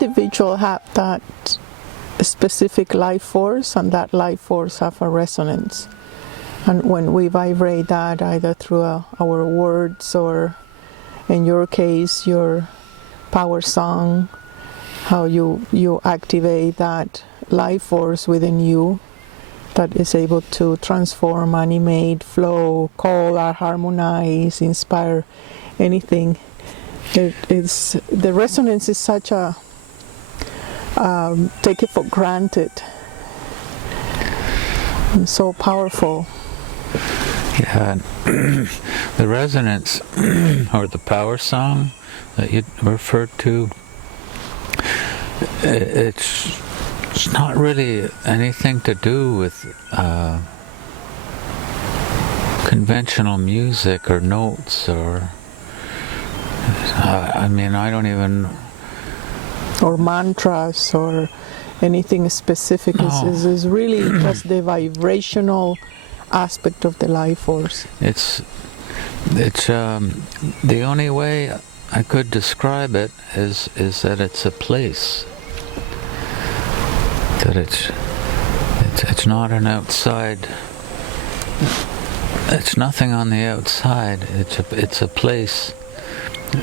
individual have that specific life force, and that life force have a resonance. And when we vibrate that, either through our words, or in your case, your power song, how you activate that life force within you that is able to transform, animate, flow, call, or harmonize, inspire anything. The resonance is such a take it for granted. It's so powerful. Yeah, the resonance or the power song that you referred to, it's not really anything to do with conventional music or notes, or I mean, I don't even... Or mantras or anything specific. No. Is really just the vibrational aspect of the life force. It's the only way I could describe it is that it's a place. That it's not an outside. It's nothing on the outside. It's a place,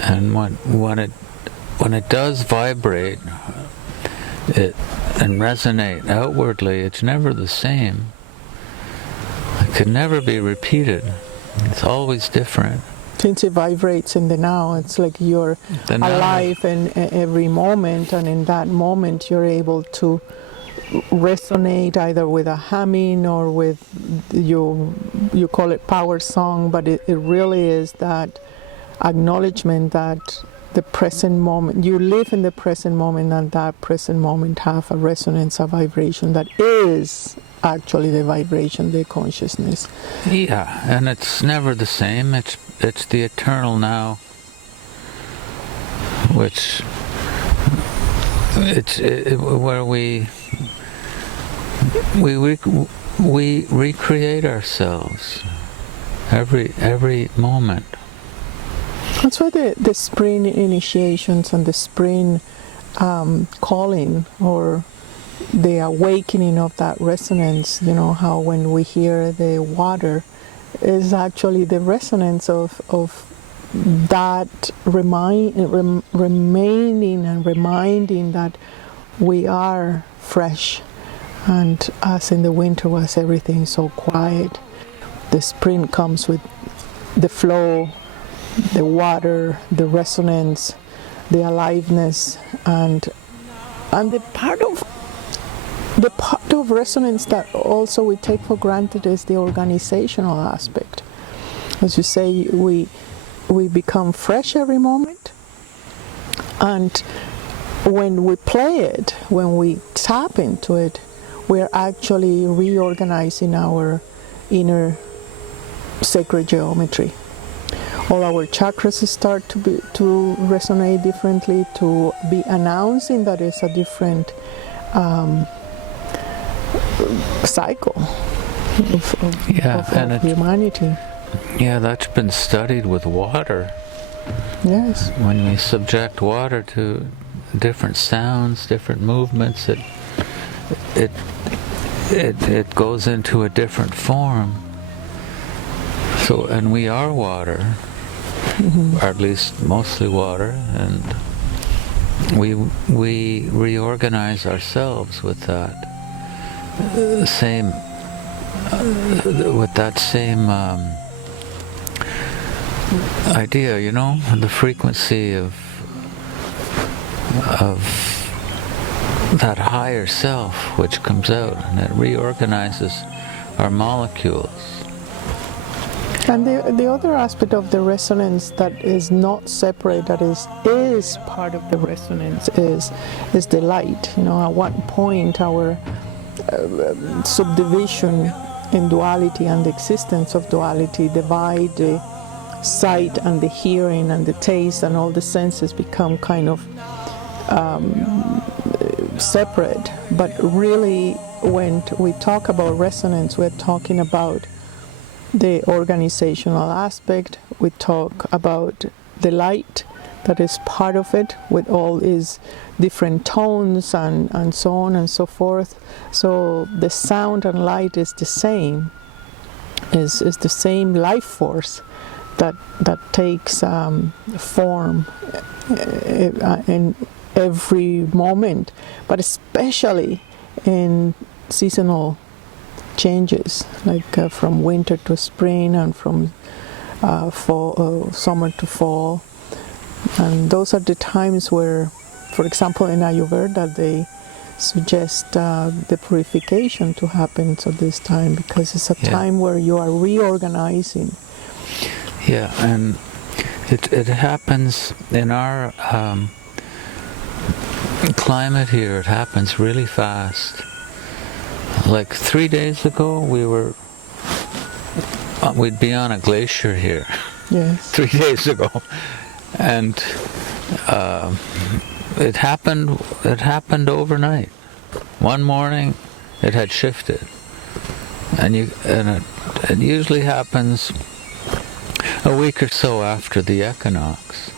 and when it does vibrate and resonate outwardly, it's never the same. It can never be repeated. It's always different. Since it vibrates in the now, it's like you're alive in every moment, and in that moment you're able to resonate either with a humming or with you call it power song, but it really is that acknowledgement that the present moment, you live in the present moment, and that present moment have a resonance, a vibration that is actually the vibration, the consciousness. Yeah, and it's never the same. It's the eternal now, which where we recreate ourselves every moment. That's why the spring initiations and the spring calling, or the awakening of that resonance, you know, how when we hear the water is actually the resonance of that remaining and reminding that we are fresh. And as in the winter was everything so quiet, the spring comes with the flow, the water, the resonance, the aliveness, and the part of resonance that also we take for granted is the organizational aspect. As you say, we become fresh every moment, and when we play it, when we tap into it, we're actually reorganizing our inner sacred geometry. All our chakras start to resonate differently, to be announcing that it's a different cycle of humanity. Yeah, that's been studied with water. Yes. When we subject water to different sounds, different movements, it goes into a different form. So, and we are water, or at least mostly water, and we reorganize ourselves with that same idea, you know, the frequency of that higher self which comes out, and it reorganizes our molecules. And the other aspect of the resonance that is not separate, that is part of the resonance, is the light. You know, at one point our subdivision in duality and the existence of duality divide the sight and the hearing and the taste, and all the senses become kind of separate. But really, when we talk about resonance, we're talking about the organizational aspect. We talk about the light, that is part of it, with all its different tones and so on and so forth. So the sound and light is the same, is the same life force that takes form in every moment, but especially in seasonal changes, like from winter to spring and from summer to fall. And those are the times where, for example, in Ayurveda, they suggest the purification to happen at this time, because it's a time where you are reorganizing. Yeah, and it happens in our climate here. It happens really fast. Like 3 days ago, we'd be on a glacier here. Yes. 3 days ago, and it happened overnight. One morning, it had shifted, and it usually happens a week or so after the equinox.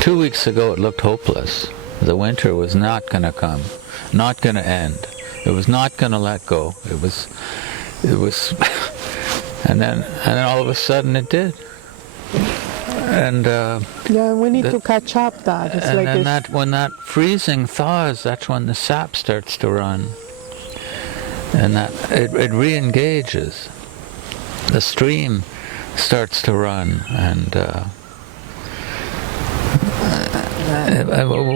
2 weeks ago, it looked hopeless. The winter was not going to come, not going to end. It was not going to let go. It was, and then all of a sudden it did. And we need to catch up. That it's like when that freezing thaws, that's when the sap starts to run, and that it re-engages. The stream starts to run, and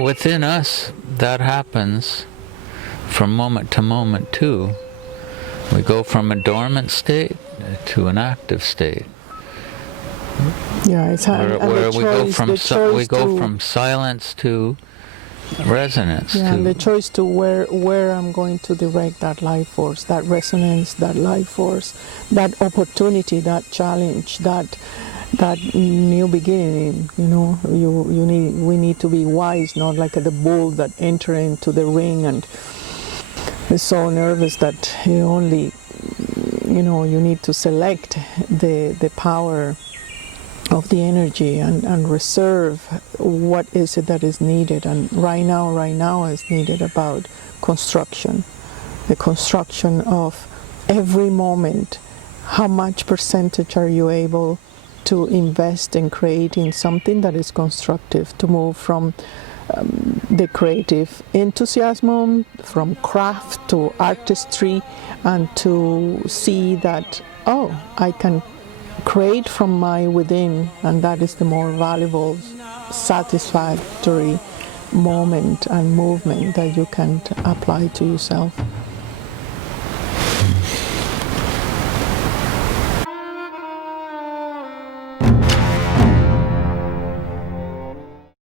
within us that happens from moment to moment too. We go from a dormant state to an active state. Yeah, it's where we go from silence to resonance. Yeah, and the choice to where I'm going to direct that life force, that resonance, that life force, that opportunity, that challenge, that new beginning. You know, we need to be wise, not like the bull that enter into the ring and is so nervous that you need to select the power of the energy and reserve what is it that is needed. And right now is needed about construction, the construction of every moment. How much percentage are you able to invest in creating something that is constructive, to move from the creative enthusiasm, from craft to artistry, and to see that, I can create from my within, and that is the more valuable, satisfactory moment and movement that you can apply to yourself.